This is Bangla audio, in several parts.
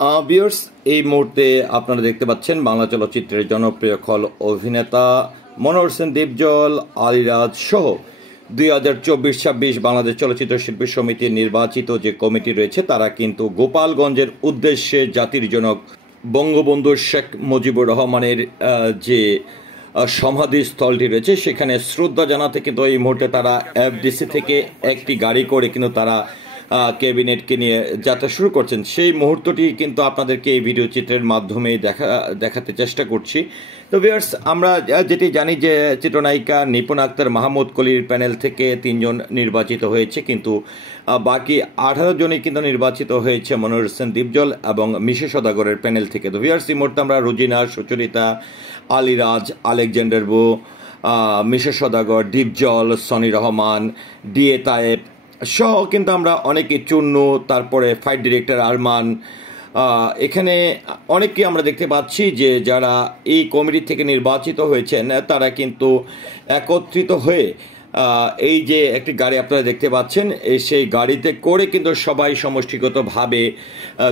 ভিউয়ার্স, এই মুহূর্তে আপনারা দেখতে পাচ্ছেন বাংলা চলচ্চিত্রের জনপ্রিয় খল অভিনেতা মনোহর হোসেন দীপজল, আলিরাজ সহ 2024-26 বাংলাদেশ চলচ্চিত্র শিল্পী সমিতির নির্বাচিত যে কমিটি রয়েছে তারা কিন্তু গোপালগঞ্জের উদ্দেশ্যে জাতির জনক বঙ্গবন্ধু শেখ মুজিবুর রহমানের যে সমাধিস্থলটি রয়েছে সেখানে শ্রদ্ধা জানাতে কিন্তু এই মুহূর্তে তারা এফডিসি থেকে একটি গাড়ি করে কিন্তু তারা ক্যাবিনেটকে নিয়ে যাত্রা শুরু করছেন। সেই মুহূর্তটি কিন্তু আপনাদেরকে এই ভিডিও চিত্রের মাধ্যমে দেখাতে চেষ্টা করছি। তো ভিউয়ার্স, আমরা যেটি জানি যে চিত্রনায়িকা নিপুণ আক্তার মাহমুদ কলির প্যানেল থেকে 3 জন নির্বাচিত হয়েছে, কিন্তু বাকি 18 জনই কিন্তু নির্বাচিত হয়েছে মনোহর হোসেন দীপজল এবং মিশা সওদাগরের প্যানেল থেকে। তো ভিউয়ার্স, এই মুহূর্তে আমরা রুজিনা, সুচরিতা, আলিরাজ, আলেকজান্ডার বো, মিশা সওদাগর, দীপজল, সনি রহমান, ডিএ তায়েব সহ কিন্তু আমরা অনেকে, চুন্নু, তারপরে ফাইট ডিরেক্টর আরমান, এখানে অনেককে আমরা দেখতে পাচ্ছি যে যারা এই কমিটি থেকে নির্বাচিত হয়েছেন তারা কিন্তু একত্রিত হয়ে এই যে একটি গাড়ি আপনারা দেখতে পাচ্ছেন সেই গাড়িতে করে কিন্তু সবাই সমষ্টিগতভাবে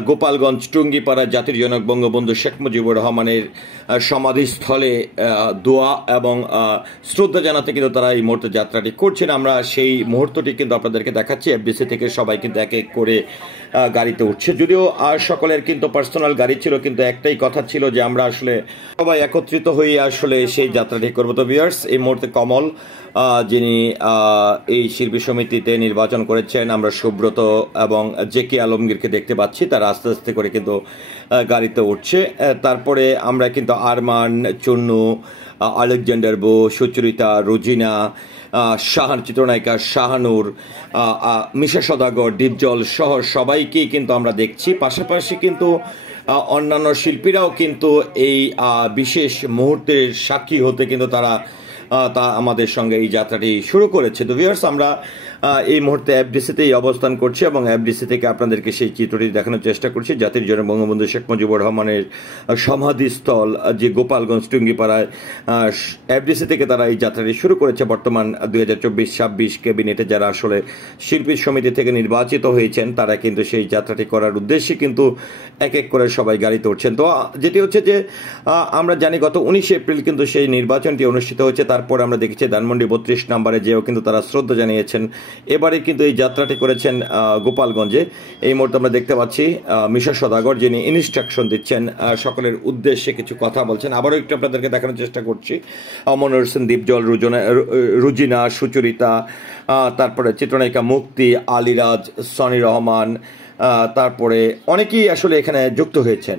গোপালগঞ্জ টুঙ্গিপাড়া জাতির জনক বঙ্গবন্ধু শেখ মুজিবুর রহমানের সমাধিস্থলে দোয়া এবং শ্রদ্ধা জানাতে কিন্তু তারা এই মুহূর্তে যাত্রাটি করছেন। আমরা সেই মুহূর্তটি কিন্তু আপনাদেরকে দেখাচ্ছি। এফডিসি থেকে সবাই কিন্তু এক এক করে গাড়িতে উঠছে, যদিও সকলের কিন্তু পার্সোনাল গাড়ি ছিল, কিন্তু একটাই কথা ছিল যে আমরা আসলে সবাই একত্রিত হয়ে আসলে সেই যাত্রাটি করবো। তো ভিউয়ার্স, এই মুহূর্তে কমল যিনি এই শিল্পী সমিতিতে নির্বাচন করেছেন, আমরা সুব্রত এবং জেকে আলমগীরকে দেখতে পাচ্ছি, তারা আস্তে আস্তে করে কিন্তু গাড়িতে উঠছে। তারপরে আমরা কিন্তু আরমান, চুন্নু, আলেকজান্ডার বো, সুচরিতা, রুজিনা, চিত্রনায়িকা শাহানুর, মিশা সওদাগর, দীপজল সহ সবাইকেই কিন্তু আমরা দেখছি। পাশাপাশি কিন্তু অন্যান্য শিল্পীরাও কিন্তু এই বিশেষ মুহূর্তের সাক্ষী হতে কিন্তু তারা আমাদের সঙ্গে এই যাত্রাটি শুরু করেছে। তো ভিউয়ার্স, আমরা এই মুহূর্তে এফডিসিতেই অবস্থান করছি এবং এফডিসি থেকে আপনাদেরকে সেই চিত্রটি দেখানোর চেষ্টা করছি। জাতির জনক বঙ্গবন্ধু শেখ মুজিবুর রহমানের সমাধিস্থল যে গোপালগঞ্জ টুঙ্গিপাড়ায়, এফডিসি থেকে তারা এই যাত্রাটি শুরু করেছে। বর্তমান 2024-26 ক্যাবিনেটে যারা আসলে শিল্পী সমিতি থেকে নির্বাচিত হয়েছেন তারা কিন্তু সেই যাত্রাটি করার উদ্দেশ্যে কিন্তু এক এক করে সবাই গাড়িতে উঠছেন। তো যেটি হচ্ছে যে আমরা জানি গত 19 এপ্রিল কিন্তু সেই নির্বাচনটি অনুষ্ঠিত হয়েছে। তারপর আমরা দেখেছি ধানমন্ডি 32 নম্বরে যেও কিন্তু তারা শ্রদ্ধা জানিয়েছেন। এবারে কিন্তু এই যাত্রাটি করেছেন গোপালগঞ্জে। এই মুহূর্তে আমরা দেখতে পাচ্ছি মিশা সওদাগর যিনি ইনস্ট্রাকশন দিচ্ছেন, সকলের উদ্দেশ্যে কিছু কথা বলছেন। আবারও একটু আপনাদেরকে দেখানোর চেষ্টা করছি। মনোহর হোসেন দীপজল, রুজিনা, সুচরিতা, তারপরে চিত্রনায়িকা মুক্তি, আলিরাজ, সনি রহমান, তারপরে অনেকেই আসলে এখানে যুক্ত হয়েছেন।